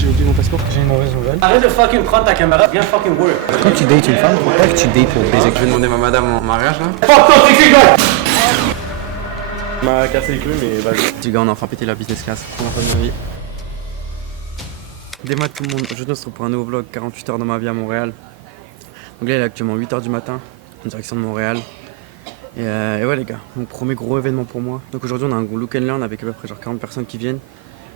j'ai oublié mon passeport. J'ai une mauvaise nouvelle. Arrête de fucking prendre ta caméra, viens fucking work. Quand tu dates une femme, faut pas que tu dates pour baiser. Je vais demander ma madame en mariage là. Fuck toi, t'es quoi? m'a cassé les couilles, mais vas-y. Du gars, on a enfin pété la business class, première fois de ma vie. Démat tout le monde, je se retrouve pour un nouveau vlog, 48 heures de ma vie à Montréal. Donc là, il est actuellement 8h du matin, en direction de Montréal. Et ouais les gars, donc premier gros événement pour moi. Donc aujourd'hui on a un gros look and learn avec à peu près genre 40 personnes qui viennent.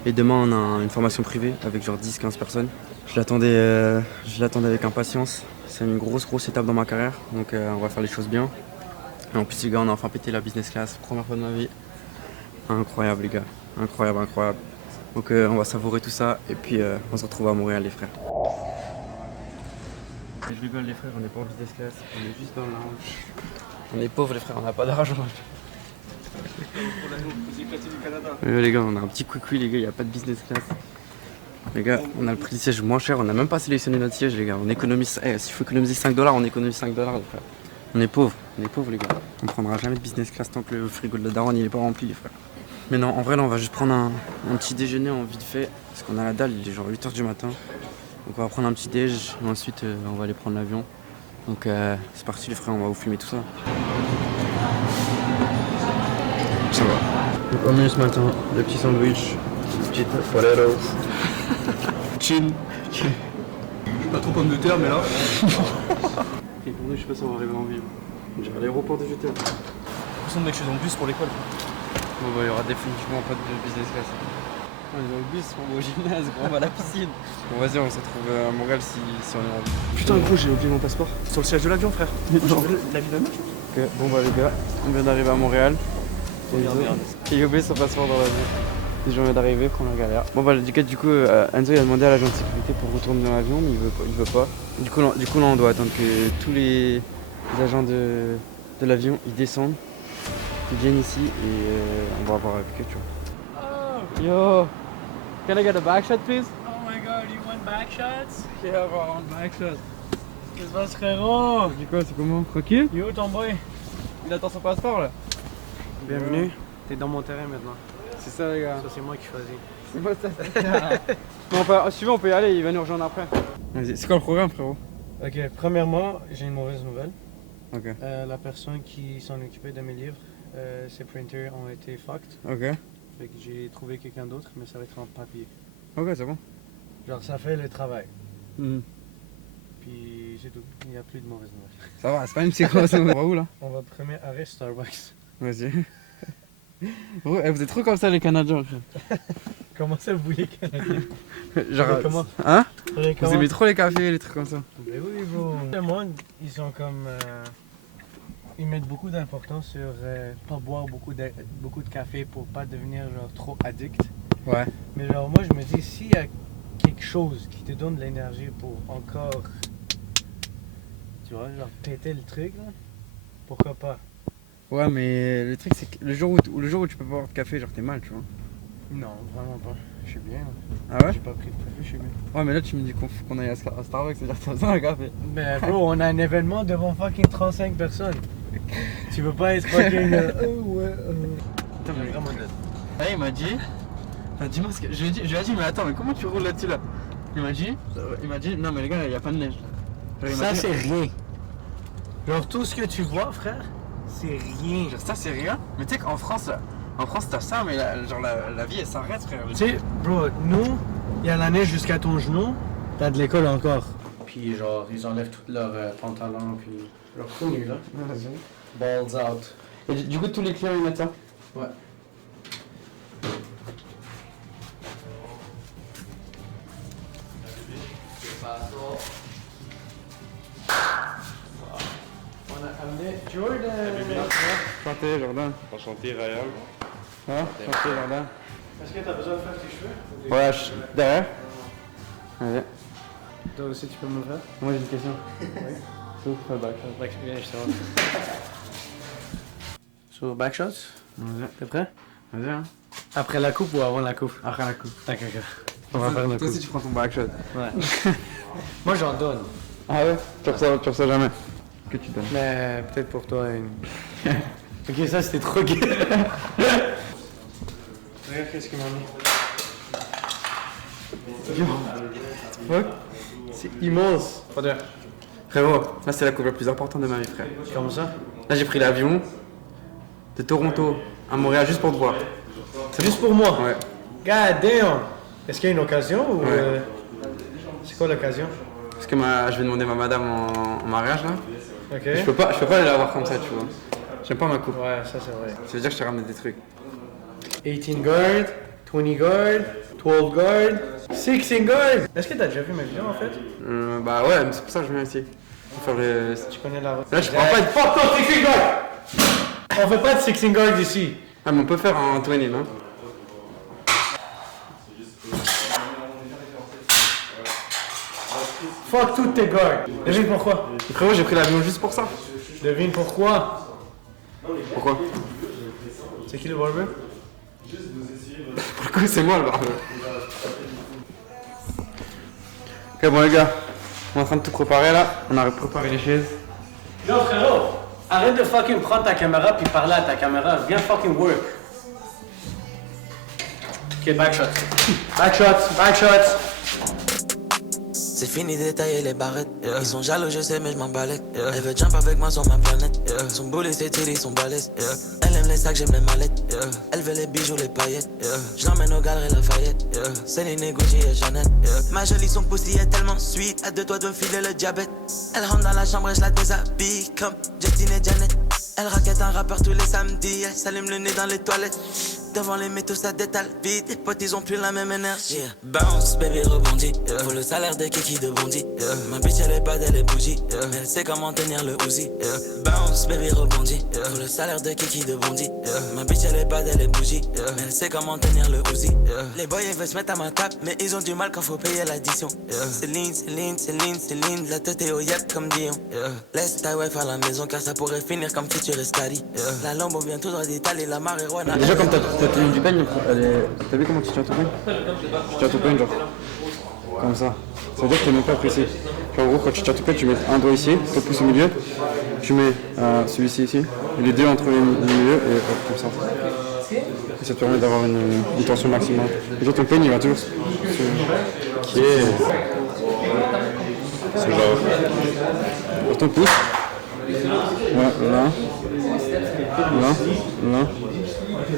Et demain on a une formation privée avec genre 10-15 personnes. Je l'attendais avec impatience. C'est une grosse étape dans ma carrière, donc on va faire les choses bien. Et en plus les gars, on a enfin pété la business class, première fois de ma vie. Incroyable les gars, incroyable. Donc on va savourer tout ça et puis on se retrouve à Montréal les frères. Je rigole les frères, on n'est pas en business class, on est juste dans le lounge. On est pauvres les frères, on n'a pas d'argent. Les gars, on a un petit coucou les gars, il n'y a pas de business class. Les gars, on a le prix du siège moins cher, on n'a même pas sélectionné notre siège les gars. On économise, s'il faut économiser 5$, on économise 5$ les frères. On est pauvres les gars. On prendra jamais de business class tant que le frigo de la daronne il est pas rempli les frères. Mais non, en vrai là on va juste prendre un petit déjeuner en vite fait. Parce qu'on a la dalle, il est genre 8h du matin. Donc on va prendre un petit déj et ensuite on va aller prendre l'avion. Donc c'est parti les frères, on va vous filmer tout ça. Ça va. Donc au menu ce matin, le petit sandwich, petite potatoes. Chin. Pas trop pomme de terre, mais là. Et pour nous, je sais pas si on va arriver en ville. J'ai à l'aéroport de Jutère. De toute façon, mec, je suis dans le bus pour l'école. Bon bah il y aura définitivement pas de business class. On est dans le bus, on va au gymnase, on va à la piscine. Bon vas-y, on se retrouve à Montréal si on est en ville. Putain, gros, j'ai oublié mon passeport. Sur le siège de l'avion, frère. Non. La vie de ma mère. Ok, bon bah les gars, on vient d'arriver à Montréal. Il a oublié son passeport dans l'avion. Les gens viennent d'arriver, prendre la galère. Bon bah du coup Enzo il a demandé à l'agent de sécurité pour retourner dans l'avion mais il veut pas. Du coup là on doit attendre que tous les agents de l'avion ils descendent, ils viennent ici et on va voir avec eux tu vois. Oh, Yo, can I get a back shot please? oh my god, you want back shots? Yeah bro, I want back shot. Qu'est-ce qui se passe, frérot? Du coup c'est comment? Tranquille? You ton boy? Il attend son passeport là. Bienvenue. T'es dans mon terrain maintenant. C'est ça les gars. Ça, c'est moi qui choisis. C'est pas ça. Si tu veux on peut y aller, il va nous rejoindre après. Vas-y, c'est quoi le programme frérot? Ok, premièrement, j'ai une mauvaise nouvelle. Ok. La personne qui s'en occupait de mes livres, ses printers ont été fucked. Ok. Fait que j'ai trouvé quelqu'un d'autre, mais ça va être en papier. Ok, c'est bon. Genre, ça fait le travail. Mhm. Puis c'est tout. Il n'y a plus de mauvaises nouvelles. Ça va, c'est pas une psychose, on va où là? On va premier arrêt Starbucks. Vas-y. Bro, vous êtes trop comme ça les Canadiens. Comment ça, vous voulez Canadien? Genre, Comment? hein? Comment? Vous aimez trop les cafés, les trucs comme ça. Ben oui, bro. Le monde, ils sont comme... ils mettent beaucoup d'importance sur pas boire beaucoup de café pour pas devenir genre trop addict. Ouais. Mais genre moi je me dis, s'il y a quelque chose qui te donne de l'énergie pour encore, tu vois, genre péter le truc là, pourquoi pas? Ouais, mais le truc c'est que le jour où tu peux pas boire de café, genre t'es mal, tu vois. Non, vraiment pas. Je suis bien là. Ah ouais? J'ai pas pris de café, je suis bien. Ouais, mais là tu me dis qu'on aille à Starbucks, c'est-à-dire que t'as besoin d'un café. Ben bro, on a un événement devant fucking 35 personnes. Tu veux pas être fucking... Putain, mais vraiment dead. Ah, il m'a dit... Enfin, dis-moi ce que... Je lui ai dit, mais attends, mais comment tu roules là-dessus là? Il m'a dit, non mais les gars, il y a pas de neige. Genre, il m'a Ça dit- c'est rien. Genre tout ce que tu vois frère, c'est rien. Genre, ça c'est rien. Mais tu sais qu'en France, t'as ça, mais la vie elle s'arrête frère. Tu sais, bro, nous, il y a la neige jusqu'à ton genou, t'as de l'école encore. Puis genre, ils enlèvent tous leurs pantalons, puis leur tenue là. Balls out. Et du coup, tous les clients ils mettent ça? Ouais. On a amené Jordan. Enchanté, Jordan. Enchanté, Ryan. Hein? Enchanté, Jordan. Est-ce que t'as besoin de faire tes cheveux? Ouais, derrière. Vas-y. Toi aussi tu peux me le faire? Moi j'ai une question. Oui. C'est où faire le backshot? Viens, je te montre. Sur backshots? Vas-y. T'es prêt? Vas-y, hein. Après la coupe ou avant la coupe? Après la coupe. Ok. On va faire la Toi coupe. aussi tu prends ton backshot. Ouais. Moi j'en donne. Ah ouais? Tu reçois jamais. Que tu donnes. Mais peut-être pour toi une. Ok, ça c'était trop gay. Regarde qu'est-ce qu'il m'a mis. Yo, fuck, c'est immense. Frérot, là c'est la coupe la plus importante de ma vie, frère. Comme ça? Là j'ai pris l'avion de Toronto à Montréal juste pour te voir. C'est juste pour moi? Ouais. God damn! Est-ce qu'il y a une occasion ou... Ouais. C'est quoi l'occasion? Parce que je vais demander ma madame en mariage là. Ok. Je peux pas aller la voir comme ça, tu vois. J'aime pas ma coupe. Ouais, ça c'est vrai. Ça veut dire que je t'ai ramené des trucs. 18 guard, 20 guard, 12 guard, 16 guard. Est-ce que t'as déjà vu ma vidéo en fait? Bah ouais, mais c'est pour ça que je viens ici. Pour faire le... Tu connais la route. Là je prends pas de... Fuck non, 16 guard! On fait pas de 16 guard ici. Ah mais on peut faire un 20, hein. Fuck toutes tes guards. Devine pourquoi? Frérot, j'ai pris l'avion juste pour ça. Devine pourquoi? Pourquoi? C'est qui le barber? Pour le coup, c'est moi le barbeur. Ok, bon les gars, on est en train de tout préparer là. On a préparé les chaises. Yo frérot, arrête de fucking prendre ta caméra puis parler à ta caméra. Viens fucking work. Ok, back shots. Back shots, back shots. C'est fini d'étailler les barrettes. Ils sont jaloux, je sais, mais je m'en balèque. Elle veut jump avec moi sur ma planète. Son boulet, c'est tiré, son balèze. Elle aime les sacs, j'aime les mallettes. Elle veut les bijoux, les paillettes. Je l'emmène au galeries Lafayette. Céline, Gucci et Jeannette. Ma jolie, son poussy est tellement sweet. À deux doigts de filer le diabète. Elle rentre dans la chambre et je la déshabille comme Justine et Janet. Elle raquette un rappeur tous les samedis. Elle s'allume le nez dans les toilettes. Devant les métaux, ça détale vite. Les potes, ils ont plus la même énergie. Bounce, baby, rebondit. Pour le salaire de Kiki de Bondy. Ma bitch, elle est bad, elle est bougie. Mais elle sait comment tenir le Uzi. Bounce, baby, rebondit. Pour le salaire de Kiki de Bondy. Ma bitch, elle est bad, elle est bougie. Mais elle sait comment tenir le Uzi. Les boys, ils veulent se mettre à ma table. Mais ils ont du mal quand faut payer l'addition. Céline, Céline, Céline, Céline. La tête est au yep comme Dion. Laisse ta wife à la maison car ça pourrait finir comme Future Escali. La lambo vient tout droit d'Italie. La marijuana. Déjà comme t'as tenu du peigne, t'as vu comment tu tiens ton peigne? Tu tiens ton peigne genre comme ça. Ça veut dire que t'es même pas pressé. Genre, en gros, quand tu tiens ton peigne, tu mets un doigt ici, ton pouce au milieu, tu mets celui-ci ici, et les deux entre les milieux et hop, comme ça. Et ça te permet d'avoir une tension maximale. Et genre ton peigne il va toujours Ok. C'est genre. sur ton pouce. Voilà, là. Là. Là.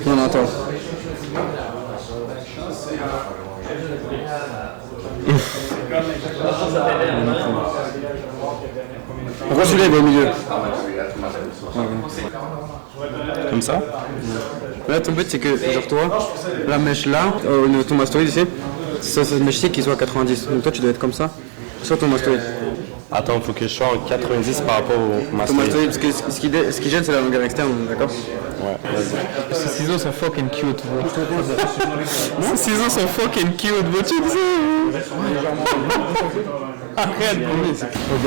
Non, attends. Pourquoi celui-là il va au milieu? Comme ça? Là ton but c'est que genre toi, la mèche là, au niveau de ton mastoïde ici, c'est cette mèche ici qui soit à 90. Donc toi tu dois être comme ça, sur ton mastoïde. Attends, faut que je sois en 90 par rapport au Ton mastoïde. mastoïde, parce que ce qui gêne c'est la longueur externe, d'accord? Ouais, vas-y. Ces ciseaux sont fucking cute, bro. Ces ciseaux sont fucking cute, bro. Tu le sais, arrête, bro.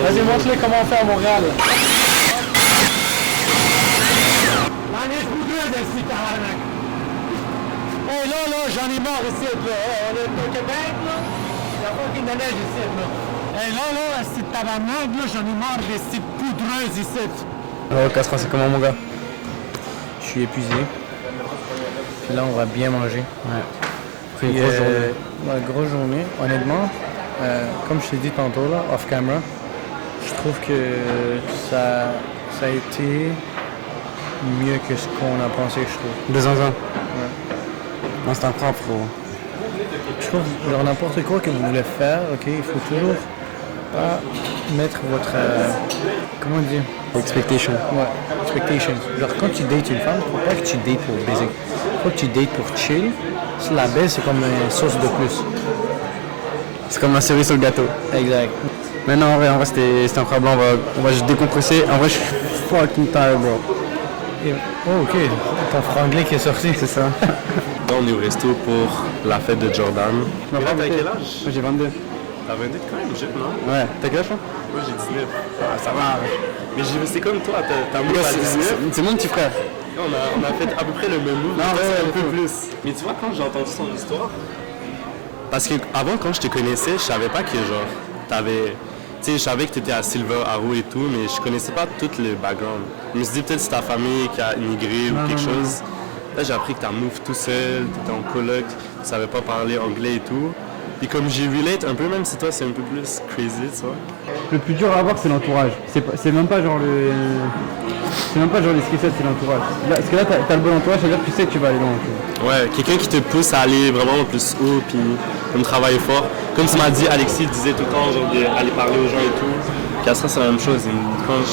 Vas-y, montre-les comment on fait à Montréal. Hey, là, j'en ai marre ici, là. On est au Québec, là. Il y a fucking de neige ici, là. Hey, là, c'est tabarnak, là. J'en ai marre des sites poudreuses ici. Alors Castra, c'est comment mon gars? Je suis épuisé. Puis là, on va bien manger. Ouais. Puis, Une grosse journée. Ouais, grosse journée. Honnêtement, comme je t'ai dit tantôt, là, off camera, je trouve que ça a été mieux que ce qu'on a pensé, je trouve. De zinzin. Non, c'est un propre, frérot. Je trouve, genre n'importe quoi que vous voulez faire, ok, il faut toujours pas mettre votre... comment dire? Expectation. Ouais, expectations. Genre quand tu dates une femme, faut pas que tu dates pour baiser. Faut que tu dates pour chill. Si la baise, c'est comme une sauce de plus. C'est comme la cerise sur le gâteau. Exact. Mais non, en vrai c'était incroyable. On va juste décompresser. En vrai, je suis fucking tired, bro. Et- oh, ok, ton franglais qui est sorti. C'est ça. Là, on est au resto pour la fête de Jordan. Mais là, t'as quel âge? Moi, j'ai 22. T'as 22 quand même, jeune, non? Ouais. T'as quel âge, toi? Moi, j'ai 19. Ah, ça va. Mais c'est comme toi, t'as Ouais, moins à 19. c'est mon petit frère. On a fait à peu près le même move. Non, ouais, un peu plus. Mais tu vois, quand j'ai entendu son histoire, parce que avant, quand je te connaissais, je savais pas que genre, t'avais. Tu sais, je savais que tu étais à Silver Arrow et tout, mais je connaissais pas tout le background. Je me suis dit peut-être c'est ta famille qui a immigré ou quelque chose. Là, j'ai appris que tu as move tout seul, tu étais en coloc, tu savais pas parler anglais et tout. Puis comme j'ai relate un peu, même si toi c'est un peu plus crazy, tu vois. Le plus dur à avoir, c'est l'entourage. C'est même pas genre le. C'est même pas genre les skillsets, c'est l'entourage. Parce que là, t'as le bon entourage, c'est-à-dire que tu sais que tu vas aller loin. Tu vois. Ouais, quelqu'un qui te pousse à aller vraiment plus haut, puis comme travailler fort. Comme tu m'as dit, Alexis disait tout le temps, genre d'aller parler aux gens et tout. Puis à ça, c'est la même chose. Quand je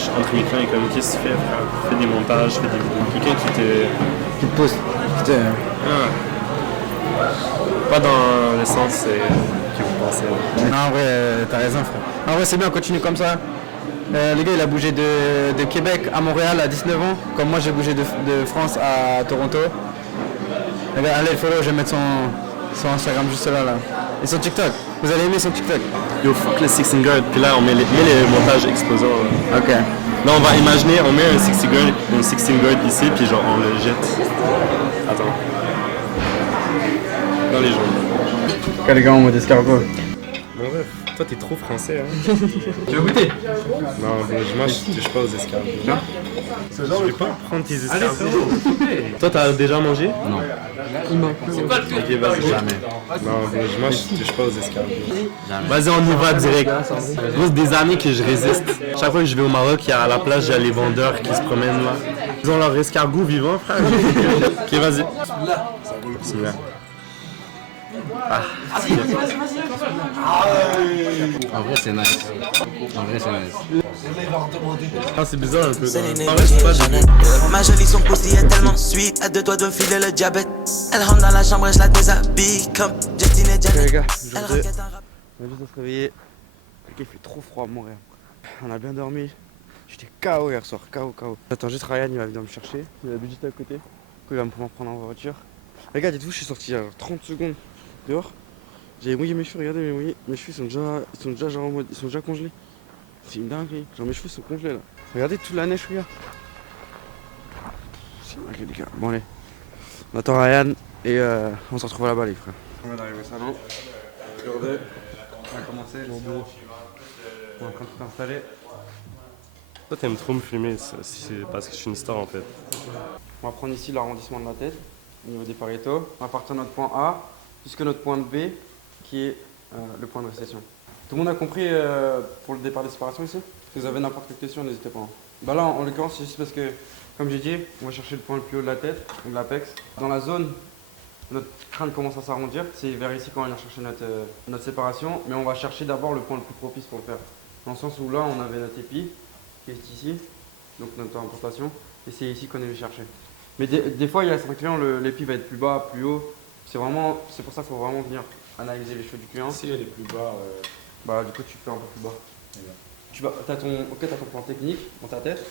suis entre mes clients, comme qu'est-ce que tu fais, frère? Fais des montages, fais des. Quelqu'un Qui te pousse. Ah. Pas dans le sens que vous pensez. Non, en vrai, t'as raison, frère. En vrai, c'est bien, continue comme ça. Le gars, il a bougé de Québec à Montréal à 19 ans, comme moi j'ai bougé de France à Toronto. Les gars, allez, le follow, je vais mettre son Instagram juste là. Et son TikTok. Vous allez aimer son TikTok. Yo, fuck le 16 guard. Puis là, on met les montages explosants. Là. Ok. Là, on va imaginer, on met un 16 guard ici, puis genre on le jette. Attends. Dans les jaunes. Quel gars en mode escargot. Bon, bref, toi t'es trop français, hein. Tu veux goûter? Non, moi je touche pas aux escargots. Je vais pas prendre tes escargots. Toi t'as déjà mangé? Non. Ok, vas-y. Jamais. Non, moi je touche pas aux escargots. Vas-y, on y va direct. Moi, c'est des années que je résiste. Chaque fois que je vais au Maroc, il y a à la plage, il y a les vendeurs qui se promènent là. Ils ont leur escargot vivant, frère. Ok, vas-y. Bismillah. En vrai, c'est nice. Ah, c'est bizarre un peu. C'est En l'aîné vrai, c'est pas Jeannette. Ma jolie, son poussy est tellement sweet. À 2 doigts de filer le diabète. Elle rentre dans la chambre et je la déshabille. Comme Justine et Ok, Janet. les gars, Elle jour 2. raquette un rap. On vient juste de se réveiller. Il fait trop froid à Montréal. On a bien dormi. J'étais KO hier soir, KO. J'attends juste Ryan, il va venir me chercher. Il habite juste à côté. Du coup, il va me pouvoir prendre en voiture. Regarde, dites-vous, je suis sorti il y a 30 secondes dehors. J'avais mouillé mes cheveux, regardez, mes cheveux sont déjà genre en mode, ils sont déjà congelés. C'est une dinguerie. Genre mes cheveux sont congelés là. Regardez toute la neige, regarde. C'est dingue les gars. Bon allez. On attend Ryan et on se retrouve là-bas les frères. On vient d'arriver au salon. Jour 2. On va commencer. Jour 2. On est en train de tout installer. Toi t'aimes trop me filmer, c'est parce que je suis une star en fait. On va prendre ici l'arrondissement de la tête, au niveau des pariétaux. On va partir de notre point A jusqu'à notre point B, qui est le point de récession. Tout le monde a compris pour le départ de séparation ici? Si vous avez n'importe quelle question, n'hésitez pas. Bah là, en l'occurrence, c'est juste parce que, comme j'ai dit, on va chercher le point le plus haut de la tête, donc l'apex. Dans la zone, notre crâne commence à s'arrondir. C'est vers ici qu'on va venir chercher notre séparation, mais on va chercher d'abord le point le plus propice pour le faire. Dans le sens où là, on avait notre épi, qui est ici, donc notre implantation, et c'est ici qu'on est venu chercher. Mais des fois, il y a certains clients, l'épi va être plus bas, plus haut. C'est pour ça qu'il faut vraiment venir analyser les cheveux du client. Si elle est plus bas, Bah, du coup, tu fais un peu plus bas. T'as ton plan technique dans ta tête,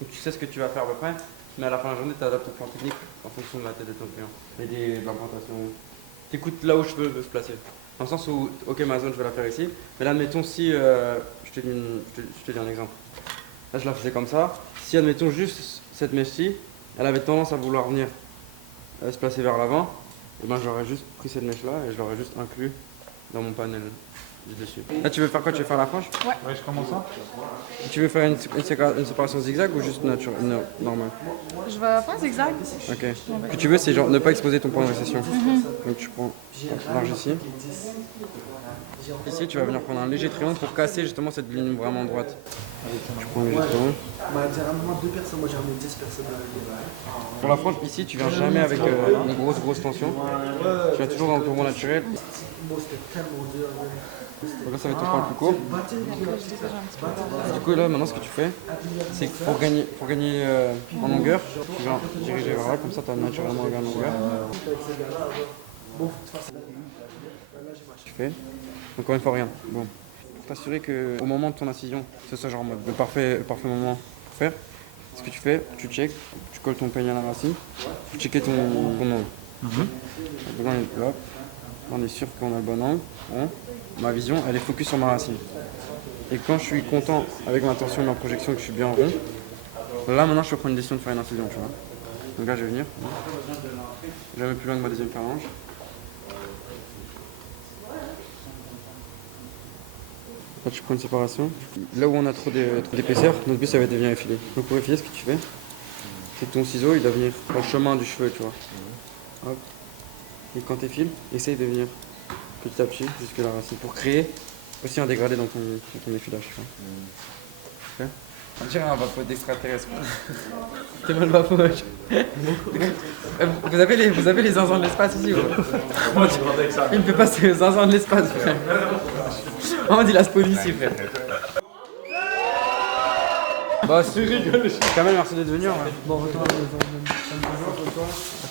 donc tu sais ce que tu vas faire à peu près, mais à la fin de la journée, tu adaptes ton plan technique en fonction de la tête de ton client et de l'implantation. Tu écoutes là où je veux se placer. Dans le sens où, ok, ma zone, je vais la faire ici, mais là, admettons, si je te dis un exemple. Là, je la faisais comme ça. Si, admettons, juste cette mèche-ci, elle avait tendance à vouloir venir se placer vers l'avant, et ben j'aurais juste pris cette mèche-là et je l'aurais juste inclus dans mon panel du dessus. Là, tu veux faire quoi? Tu veux faire la frange? Ouais, je commence ça. Tu veux faire une séparation zigzag ou juste normale? Je vais faire zigzag. Ok. Ce que tu veux, c'est genre ne pas exposer ton point de récession. Donc tu prends large ici. Ici, tu vas venir prendre un léger triangle pour casser justement cette ligne vraiment droite. Tu prends un léger triangle. Pour la frange, ici, tu viens jamais avec une grosse tension. Tu viens toujours dans le tourment naturel. Donc là, ça va être ton point le plus court. Du coup, là, maintenant, ce que tu fais, c'est que pour gagner en longueur, tu viens diriger vers là, comme ça, tu as naturellement gagné en longueur. Tu fais. Encore une fois, rien. Bon. Pour t'assurer qu'au moment de ton incision, ce soit genre en mode le parfait moment pour faire, ce que tu fais, tu check, tu colles ton peigne à la racine, tu checker ton angle. Donc là, on est sûr qu'on a le bon angle. Bon. Ma vision, elle est focus sur ma racine. Et quand je suis content avec ma tension et ma projection, que je suis bien rond, là maintenant je peux prendre une décision de faire une incision, tu vois. Donc là je vais venir, jamais plus loin que ma deuxième phalange. Là tu prends une séparation. Là où on a trop d'épaisseur, notre but ça va être de venir effiler. Donc pour effiler, ce que tu fais, c'est que ton ciseau il doit venir au chemin du cheveu, tu vois. Hop. Et quand tu effiles, essaye de venir petit à petit, jusque la racine, pour créer aussi un dégradé dans ton effilage. Tu vois. Ok. On dirait un vapeau d'extraterrestre. T'es mal vapeau, wesh. Vous avez les zinzins de l'espace ici, ouais. Il me fait passer les zinzins de l'espace, frère. On dit la spawn ici, frère. Bah, c'est rigolo. Kamel, merci d'être venu. Bon retour à toi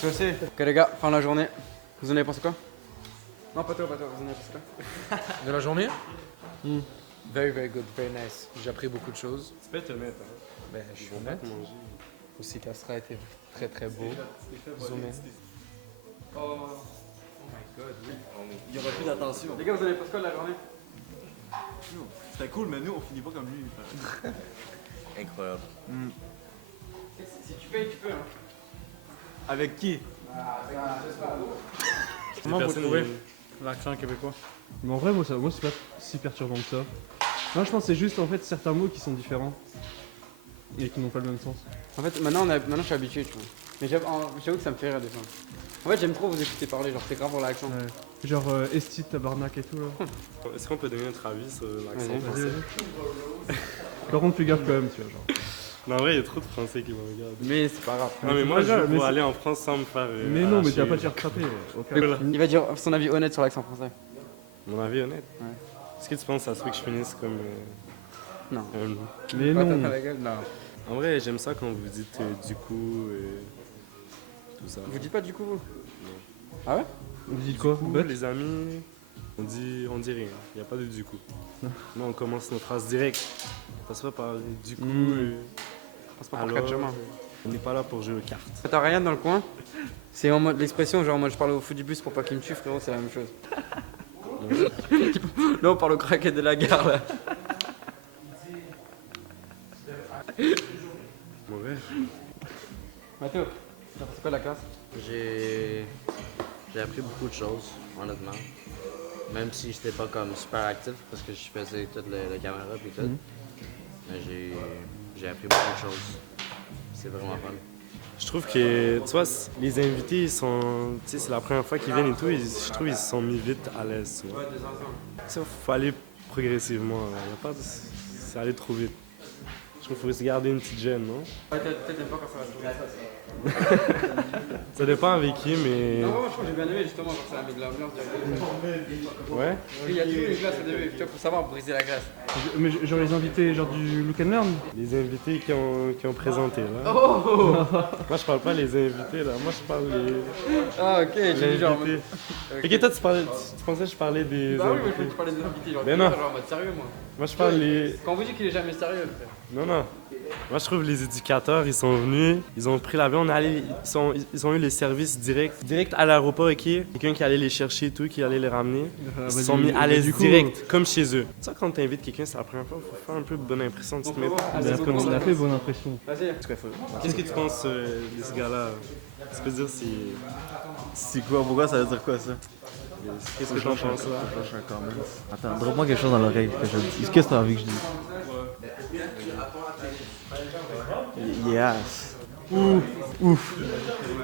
aussi. Ok, les gars, fin de la journée. Vous en avez pensé quoi? Non, pas toi, vous en avez pensé quoi? De la journée? Very, very good, very nice. J'ai appris beaucoup de choses. Tu peux être honnête, hein. Ben, je suis honnête. Aussi, Castra était très, très beau. Zoomé. Oh my god, oui. Il y aura plus d'attention. Les gars, vous en avez pensé quoi de la journée? C'était cool, mais nous, on finit pas comme lui. Incroyable. Si tu payes, tu peux. Hein. Avec qui? Comment vous trouvez l'accent québécois? Mais en vrai, moi c'est pas si perturbant que ça. Moi, je pense que c'est juste en fait certains mots qui sont différents et qui n'ont pas le même sens. En fait, maintenant je suis habitué, tu vois. Mais j'avoue que ça me fait rire des fois. En fait, j'aime trop vous écouter parler, genre c'est grave pour l'accent. Ouais. Genre esti, tabarnak et tout là. Est-ce qu'on peut donner notre avis sur l'accent Vas-y. français? Par contre, fais gaffe quand même, tu vois. Genre. Non, en vrai, il y a trop de Français qui me regardent. Mais c'est pas grave. Non, mais moi, pas je grave, veux mais aller en France sans me faire. Mais non, mais tu vas arracher. pas te faire attraper. Il va dire son avis honnête sur l'accent français. Mon avis honnête. Ouais. Est-ce que tu penses que ça se fait que je finisse comme. Non. Mais Pas non. taper à la gueule, non. En vrai, j'aime ça quand vous dites du coup. Tout ça. Vous dites pas du coup vous? Ah ouais? Vous dites quoi? Du coup, les amis, on dit rien. Il n'y a pas de du coup. Nous, on commence nos phrases direct. On passe pas par du coup. On passe pas par quatre chemins. On n'est pas là pour jouer aux cartes. T'as rien dans le coin? C'est en mode l'expression, genre en mode je parle au fou du bus pour pas qu'il me tue, frérot, c'est la même chose. Là, on parle au craquet de la gare, là. Mauvais. Mathéo, t'as pensé quoi de la classe? J'ai appris beaucoup de choses, honnêtement. Même si j'étais pas comme super actif parce que je faisais toute la caméra et tout. Mais j'ai appris beaucoup de choses. C'est vraiment fun. Je trouve que, tu vois, les invités, ils sont. Tu sais, c'est la première fois qu'ils viennent et tout. Je trouve qu'ils se sont mis vite à l'aise. Ouais, des enfants. Ça, faut aller progressivement. Il a pas de. C'est aller trop vite. Je trouve qu'il faut se garder une petite gêne, non? Ouais, peut-être t'aimes pas quand ça va se tourner. Ça dépend avec qui, mais. Non, moi je crois que j'ai bien aimé justement, genre ça a mis de l'ambiance. Ouais? Il y a toujours une glace au début, tu vois, faut savoir briser la glace. Mais genre les invités genre du Look and Learn? Les invités qui ont présenté, là. Oh! Moi, je parle pas les invités, là. Moi, je parle les. Ah, ok, j'ai dit genre. invités. Ok, toi, tu pensais que je parlais des. Bah oui, mais invités. tu parlais des invités, genre. Mais non. Genre en mode sérieux, moi. Moi, je parle les. Quand vous dites qu'il est jamais sérieux, frère. Non, non. Moi, je trouve les éducateurs, ils sont venus, ils ont pris l'avion, on est allé, ils ont eu les services direct à l'aéroport, ok? Quelqu'un qui allait les chercher et tout, qui allait les ramener. Ils se sont mis à l'aise direct, comme chez eux. Tu sais, quand t'invites quelqu'un, c'est la première fois, il faut faire un peu de bonne impression. Tu te mets pas à l'aise comme On ça. a fait bonne impression. Vas-y. Qu'est-ce que tu penses de ce gars-là? Tu peux dire si. C'est quoi? Pourquoi ça veut dire quoi ça? Qu'est-ce que t'en penses là? Attends, drop-moi quelque chose dans l'oreille que je dis. Qu'est-ce que t'as envie que je dise? Yes. Ouf.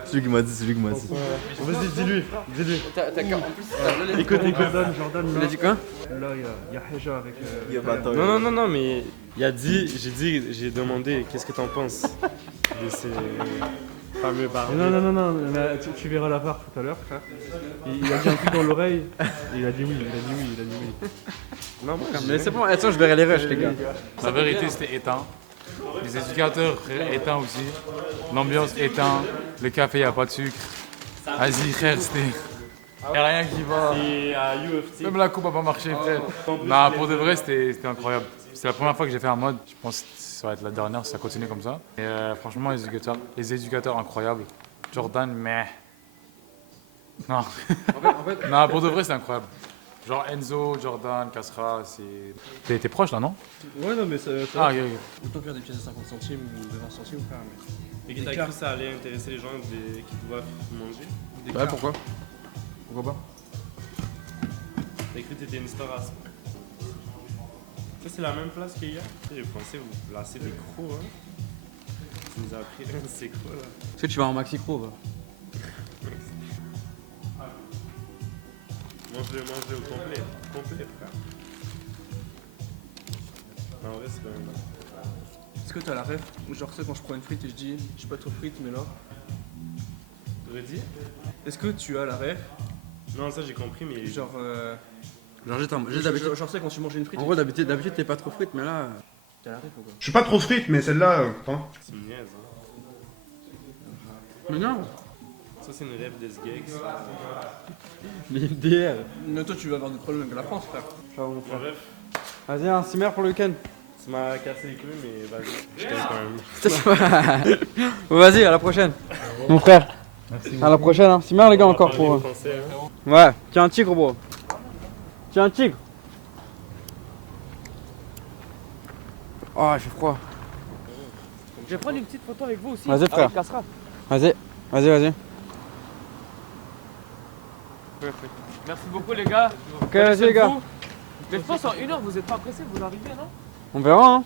C'est lui qui m'a dit, Vas-y, dis-lui. En plus, t'as Écoute. Jordan, Il a dit quoi? là, il y a Heja avec. Non, mais il a dit, j'ai demandé, qu'est-ce que t'en penses de ces fameux barbus? Non, mais tu verras la part tout à l'heure, frère. Il a dit un truc dans l'oreille, et il a dit oui. Non, moi, Mais c'est bon, attends, je verrai les rushs, les gars. La vérité, c'était éteint. Les éducateurs, frère, éteints aussi. L'ambiance éteint. Le café, il n'y a pas de sucre. Vas-y, frère, c'était. Il n'y a rien qui va. Et à UFC. Même la coupe n'a pas marché, frère. Non, pour de vrai, c'était incroyable. C'est la première fois que j'ai fait un mode. Je pense que ça va être la dernière si ça continue comme ça. Et franchement, les éducateurs incroyables. Jordan, mais. Non. En fait, Non, pour de vrai, c'est incroyable. Genre Enzo, Jordan, Castra, c'est. T'es proche là, non? Ouais, non, mais ça. Ah, ok. Autant faire des pièces de 50 centimes ou de 20 centimes, frère. Et que t'as cru que ça allait intéresser les gens qui doivent manger? Ouais, pourquoi? Pourquoi pas? T'as cru que t'étais une star à ça? Ça, c'est la même place qu'il y a? J'ai pensé vous placer des crocs, hein? Tu nous as appris c'est quoi là? Est-ce que tu vas en maxi pro, va? Moi, Mange-le au complet. Complet, frère. En vrai, c'est pas même. Est-ce que t'as la ref? Ou genre, ça, quand je prends une frite et je dis, je suis pas trop frite, mais là. Redis? Est-ce que tu as la ref? Non, ça j'ai compris, mais. Genre, Genre, juste d'habitude. genre, c'est quand tu manges une frite. En gros, d'habitude, t'es pas trop frite, mais là. T'as la ref ou quoi? Je suis pas trop frite, mais celle-là, hein. C'est une niaise, hein. Mais non! Ça, c'est une rêve de ce gag. Les MDR! Mais toi, tu vas avoir des problèmes avec la France, frère. Ciao, mon frère. Bref, Vas-y, un cimer pour le week-end. tu m'as cassé les couilles, mais vas-y, je t'aime quand même. Bon, vas-y, à la prochaine. Mon frère. À la prochaine, hein. Cimer, les gars, encore Parler pour. français, hein. Ouais, tiens un tigre, bro. Tiens un tigre. Oh, il fait froid. Je vais prendre une petite photo avec vous aussi. Vas-y, frère. Avec Asraf. Vas-y, vas-y. Merci beaucoup les gars. Ok, vas-y, les gars. Mais je pense en 1 heure vous êtes pas pressés, vous arrivez non? On verra, hein.